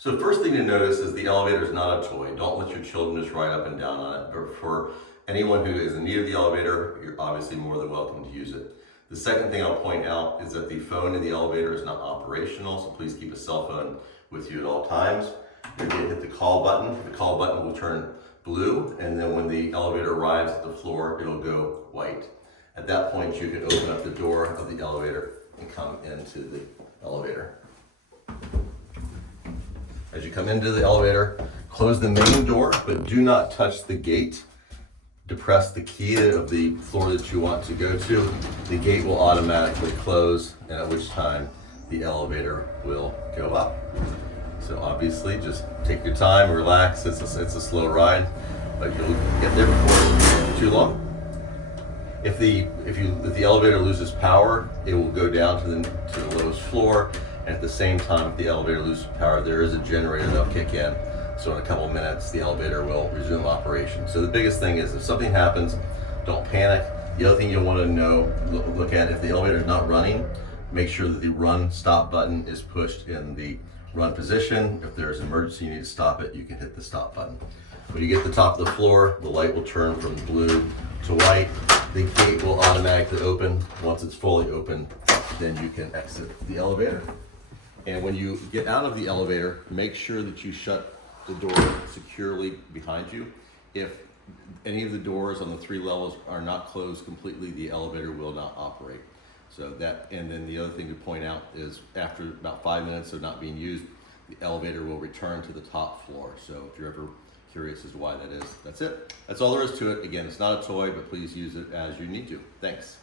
So the first thing to notice is the elevator is not a toy. Don't let your children just ride up and down on it. But for anyone who is in need of the elevator, you're obviously more than welcome to use it. The second thing I'll point out is that the phone in the elevator is not operational, so please keep a cell phone with you at all times. You're going to hit the call button. The call button will turn blue, and then when the elevator arrives at the floor, it'll go white. At that point, you can open up the door of the elevator and come into the elevator. As you come into the elevator, close the main door, but do not touch the gate. Depress the key of the floor that you want to go to. The gate will automatically close, and at which time the elevator will go up. So obviously, just take your time, relax. It's a slow ride, but you'll get there before it's too long. If the elevator loses power, it will go down to the lowest floor. And at the same time, if the elevator loses power, there is a generator that'll kick in. So in a couple of minutes, the elevator will resume operation. So the biggest thing is if something happens, don't panic. The other thing you'll want to look at, if the elevator is not running, make sure that the run stop button is pushed in the run position. If there's an emergency, you need to stop it, you can hit the stop button. When you get to the top of the floor, the light will turn from blue to white. The gate will automatically open. Once it's fully open, then you can exit the elevator. And when you get out of the elevator, make sure that you shut the door securely behind you. If any of the doors on the 3 levels are not closed completely, the elevator will not operate. So that, and then the other thing to point out is after about 5 minutes of not being used, the elevator will return to the top floor. So if you're ever curious as to why that is, that's it. That's all there is to it. Again, it's not a toy, but please use it as you need to. Thanks.